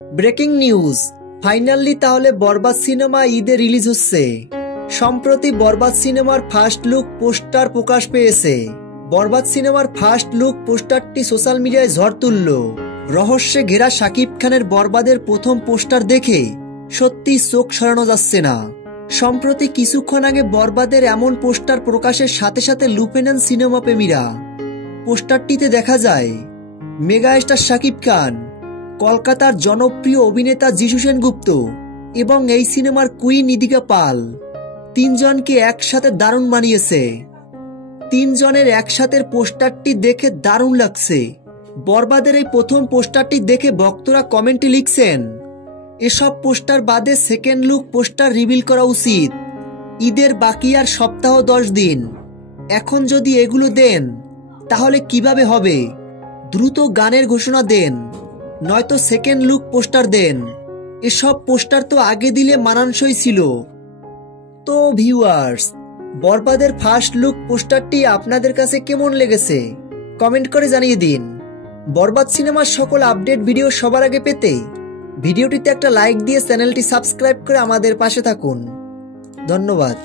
Breaking news, finally তাহলে বরবাদ cinema ঈদে release হচ্ছে। সম্প্রতি বরবাদ সিনেমার ফার্স্ট লুক পোস্টার প্রকাশ পেয়েছে। বরবাদ সিনেমার ফার্স্ট লুক পোস্টারটি সোশ্যাল মিডিয়ায় ঝড় তুলল। রহস্যে ঘেরা শাকিব খানের বরবাদের প্রথম পোস্টার দেখে সত্যি চোখ সরানো যাচ্ছে না। সম্প্রতি কিছুক্ষণ আগে বরবাদের এমন পোস্টার প্রকাশের সাথে সাথে লুপে নেন সিনেমা প্রেমীরা। পোস্টারটিতে দেখা যায় মেগা স্টার শাকিব খান, কলকাতার জনপ্রিয় অভিনেতা যিশু সেনগুপ্ত এবং এই সিনেমার কুইন ইদিকা পাল, তিনজনকে একসাথে দারুণ মানিয়েছে। তিনজনের একসাথে পোস্টারটি দেখে দারুণ লাগছে। বরবাদের এই প্রথম পোস্টারটি দেখে ভক্তরা কমেন্টে লিখছেন, এসব পোস্টার বাদে সেকেন্ড লুক পোস্টার রিভিল করা উচিত। ঈদের বাকি আর সপ্তাহ 10 দিন, এখন যদি এগুলো দেন তাহলে কিভাবে হবে? দ্রুত গানের ঘোষণা দেন, নয়তো সেকেন্ড লুক পোস্টার দেন। এসব পোস্টার তো আগে দিলে মানানসই ছিল। তো ভিউয়ার্স, বরবাদের ফার্স্ট লুক পোস্টারটি আপনাদের কাছে কেমন লেগেছে কমেন্ট করে জানিয়ে দিন। বরবাদ সিনেমার সকল আপডেট ভিডিও সবার আগে পেতে ভিডিওটিতে একটা লাইক দিয়ে চ্যানেলটি সাবস্ক্রাইব করে আমাদের পাশে থাকুন। ধন্যবাদ।